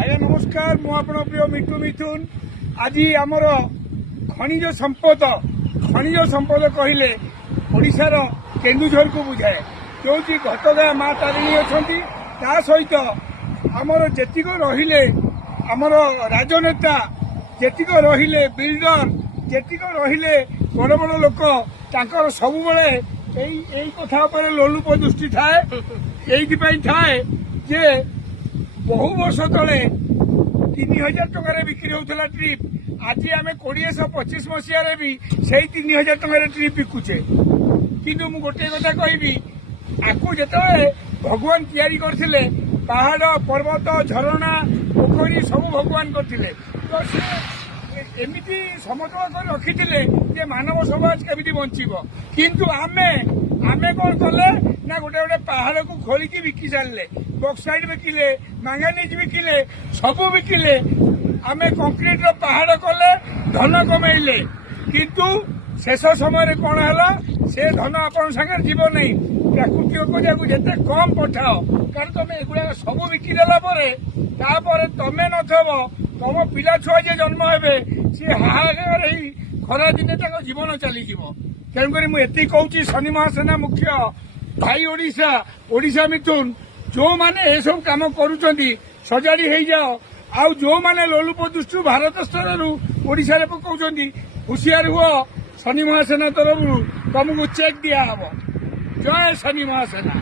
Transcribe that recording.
ଆଜ୍ଞା ନମସ୍କାର। ମୁଁ ଆପଣ ପ୍ରିୟ ମିଠୁ ମିଥୁନ। ଆଜି ଆମର ଖଣିଜ ସମ୍ପଦ କହିଲେ ଓଡ଼ିଶାର କେନ୍ଦୁଝରକୁ ବୁଝାଏ, ଯେଉଁଠି ଘଟଗାଁ ମା ତାରିଣୀ ଅଛନ୍ତି। ତା ସହିତ ଆମର ଯେତିକ ରହିଲେ ଆମର ରାଜନେତା, ଯେତିକ ରହିଲେ ବିଲ୍ଡର, ଯେତିକ ରହିଲେ ବଡ଼ ବଡ଼ ଲୋକ, ତାଙ୍କର ସବୁବେଳେ ଏଇ କଥା ଉପରେ ଲୋଲୁପ ଦୃଷ୍ଟି ଥାଏ। ଏଇଥିପାଇଁ ଥାଏ ଯେ ବହୁ ବର୍ଷ ତଳେ 3000 ଟଙ୍କାରେ ବିକ୍ରି ହେଉଥିଲା ଟ୍ରିପ୍। ଆଜି ଆମେ 2025 ମସିହାରେ ବି ସେଇ 3000 ଟଙ୍କାରେ ଟ୍ରିପ୍ ବିକୁଛେ। କିନ୍ତୁ ମୁଁ ଗୋଟିଏ କଥା କହିବି, ଆକୁ ଯେତେବେଳେ ଭଗବାନ ତିଆରି କରିଥିଲେ, ପାହାଡ଼, ପର୍ବତ, ଝରଣା, ପୋଖରୀ ସବୁ ଭଗବାନ କରିଥିଲେ। ତ ସେ ଏମିତି ସମତଳ କରି ରଖିଥିଲେ ଯେ ମାନବ ସମାଜ କେମିତି ବଞ୍ଚିବ। କିନ୍ତୁ ଆମେ କଣ କଲେ ନା ଗୋଟେ ପାହାଡ଼କୁ ଖୋଳିକି ବିକି ସାରିଲେ। ବକ୍ସାଇଡ୍ ବିକିଲେ, ମାଙ୍ଗାନିଜ୍ ବିକିଲେ, ସବୁ ବିକିଲେ। ଆମେ କଂକ୍ରିଟର ପାହାଡ଼ କଲେ, ଧନ କମେଇଲେ। କିନ୍ତୁ ଶେଷ ସମୟରେ କଣ ହେଲା, ସେ ଧନ ଆପଣଙ୍କ ସାଙ୍ଗରେ ଯିବ ନାହିଁ। ପ୍ରାକୃତିକ କରିବାକୁ ଯେତେ କମ୍ ପଠାଅ, କାରଣ ତମେ ଏଗୁଡ଼ାକ ସବୁ ବିକିଦେଲା ପରେ ତାପରେ ତମେ ନଥିବ, ତମ ପିଲା ଛୁଆ ଯିଏ ଜନ୍ମ ହେବେ, ସିଏ ହାହାକାର ହେଇ ଖରା ଦିନେ ତାଙ୍କ ଜୀବନ ଚାଲିଯିବ। ତେଣୁକରି ମୁଁ ଏତିକି କହୁଛି, ଶନି ମହାସେନା ମୁଖ୍ୟ ଭାଇ ଓଡ଼ିଶା ମିଥୁନ, ଯୋଉମାନେ ଏସବୁ କାମ କରୁଛନ୍ତି ସଜାଡି ହେଇଯାଅ। ଆଉ ଯୋଉମାନେ ଲୋଲୁପ ଦୃଷ୍ଟିରୁ ଭାରତ ସ୍ତରରୁ ଓଡ଼ିଶାରେ ପକାଉଛନ୍ତି, ହୁସିଆର ହୁଅ। ଶନି ମହାସେନା ତରଫରୁ ତମକୁ ଚେକ୍ ଦିଆହବ। ଜୟ ଶନି ମହାସେନା।